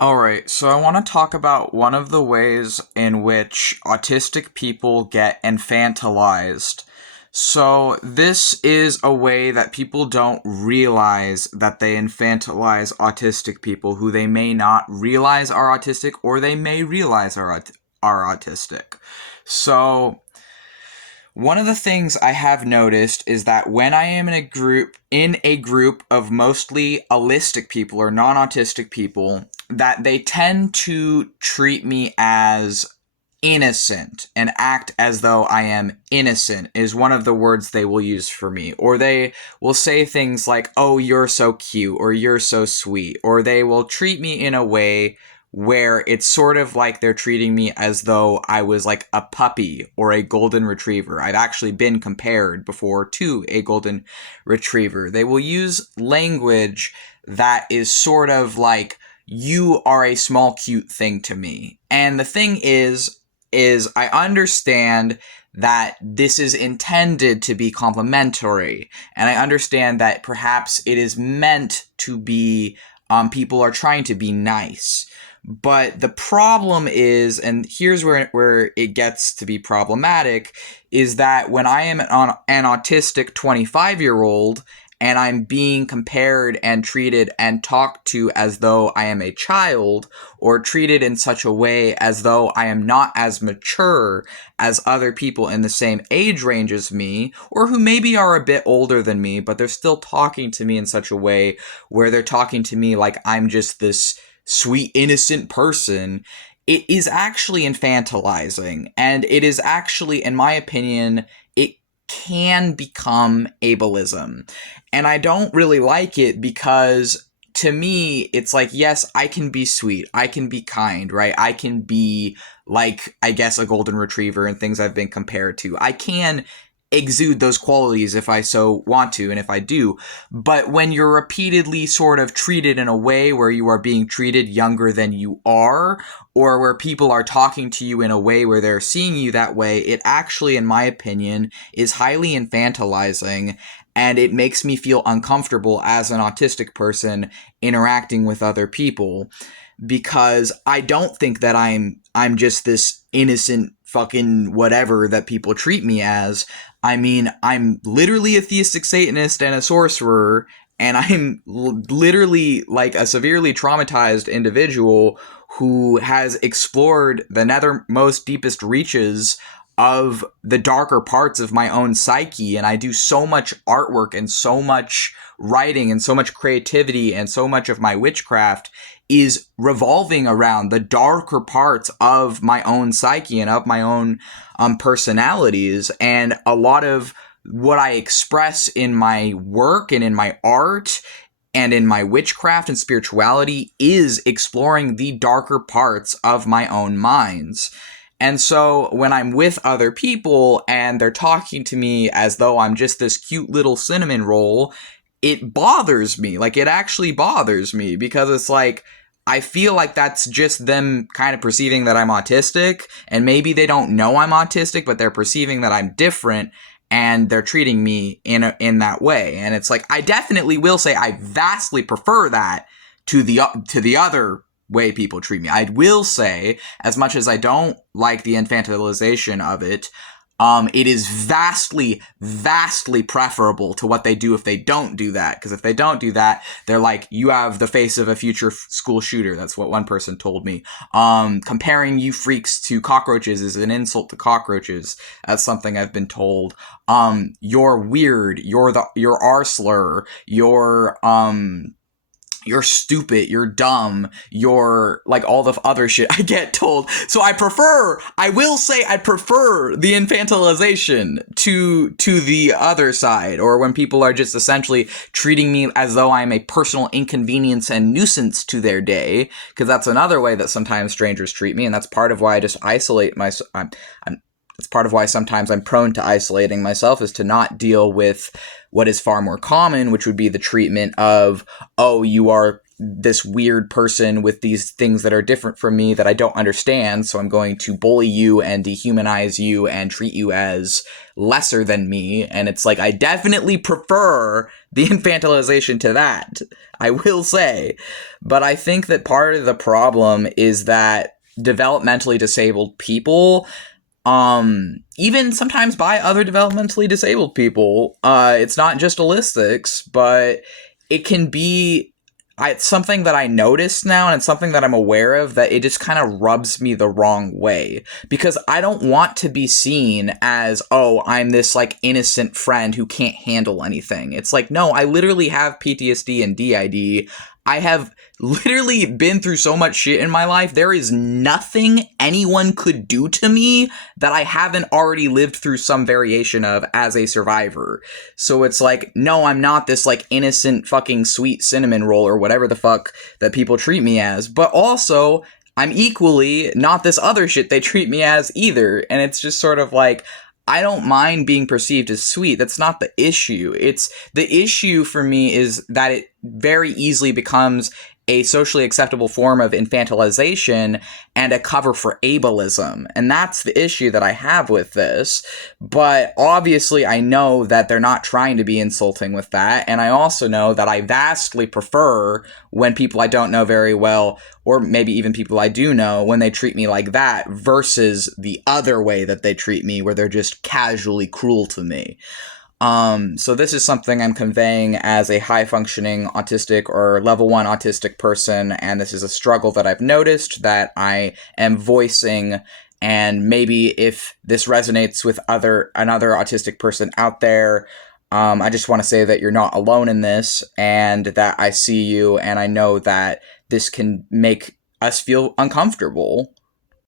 All right, so I want to talk about one of the ways in which autistic people get infantilized. So, this is a way that people don't realize that they infantilize autistic people who they may not realize are autistic or they may realize are autistic. So, one of the things I have noticed is that when I am in a group of mostly allistic people or non-autistic people, that they tend to treat me as innocent and act as though I am innocent is one of the words they will use for me. Or they will say things like, "Oh, you're so cute," or "You're so sweet," or they will treat me in a way where it's sort of like they're treating me as though I was like a puppy or a golden retriever. I've actually been compared before to a golden retriever. They will use language that is sort of like, "You are a small cute thing to me." And the thing is I understand that this is intended to be complimentary, and I understand that perhaps it is meant to be, people are trying to be nice. But the problem is, and here's where it gets to be problematic, is that when I am an autistic 25-year-old and I'm being compared and treated and talked to as though I am a child, or treated in such a way as though I am not as mature as other people in the same age range as me, or who maybe are a bit older than me, but they're still talking to me in such a way where they're talking to me like I'm just this sweet, innocent person, it is actually infantilizing. And it is actually, in my opinion, it can become ableism. And I don't really like it because to me, it's like, yes, I can be sweet. I can be kind, right? I can be like, I guess, a golden retriever and things I've been compared to. I can exude those qualities if I so want to and if I do. But when you're repeatedly sort of treated in a way where you are being treated younger than you are, or where people are talking to you in a way where they're seeing you that way, it actually, in my opinion, is highly infantilizing. And it makes me feel uncomfortable as an autistic person interacting with other people because I don't think that I'm just this innocent fucking whatever that people treat me as. I mean, I'm literally a theistic Satanist and a sorcerer, and I'm literally like a severely traumatized individual who has explored the nethermost deepest reaches of the darker parts of my own psyche, and I do so much artwork and so much writing and so much creativity, and so much of my witchcraft is revolving around the darker parts of my own psyche and of my own personalities. And a lot of what I express in my work and in my art and in my witchcraft and spirituality is exploring the darker parts of my own minds. And so when I'm with other people and they're talking to me as though I'm just this cute little cinnamon roll, it bothers me. Like, it actually bothers me because it's like, I feel like that's just them kind of perceiving that I'm autistic, and maybe they don't know I'm autistic, but they're perceiving that I'm different, and they're treating me in that way. And it's like, I definitely will say I vastly prefer that to the other way people treat me. I will say, as much as I don't like the infantilization of it, it is vastly, vastly preferable to what they do if they don't do that. Because if they don't do that, they're like, "You have the face of a future school shooter." That's what one person told me. Comparing you freaks to cockroaches is an insult to cockroaches. That's something I've been told. You're weird. You're R slur. You're stupid, you're dumb, you're like all the other shit I get told. So I will say I prefer the infantilization to the other side, or when people are just essentially treating me as though I'm a personal inconvenience and nuisance to their day, because that's another way that sometimes strangers treat me, and that's part of why I just isolate myself. It's part of why sometimes I'm prone to isolating myself, is to not deal with what is far more common, which would be the treatment of, "Oh, you are this weird person with these things that are different from me that I don't understand, so I'm going to bully you and dehumanize you and treat you as lesser than me. And it's like, I definitely prefer the infantilization to that, I will say. But I think that part of the problem is that developmentally disabled people, even sometimes by other developmentally disabled people, it's not just Aulistics, but it can be, it's something that I notice now, and it's something that I'm aware of, that it just kind of rubs me the wrong way. Because I don't want to be seen as, oh, I'm this, like, innocent friend who can't handle anything. It's like, no, I literally have PTSD and DID. I have literally been through so much shit in my life. There is nothing anyone could do to me that I haven't already lived through some variation of as a survivor. So it's like, no, I'm not this, like, innocent fucking sweet cinnamon roll or whatever the fuck that people treat me as. But also, I'm equally not this other shit they treat me as either. And it's just sort of like, I don't mind being perceived as sweet. That's not the issue. It's the issue for me is that it very easily becomes a socially acceptable form of infantilization and a cover for ableism. And that's the issue that I have with this. But obviously I know that they're not trying to be insulting with that. And I also know that I vastly prefer when people I don't know very well, or maybe even people I do know, when they treat me like that versus the other way that they treat me, where they're just casually cruel to me. So this is something I'm conveying as a high-functioning autistic or level 1 autistic person, and this is a struggle that I've noticed that I am voicing, and maybe if this resonates with another autistic person out there, I just want to say that you're not alone in this, and that I see you, and I know that this can make us feel uncomfortable.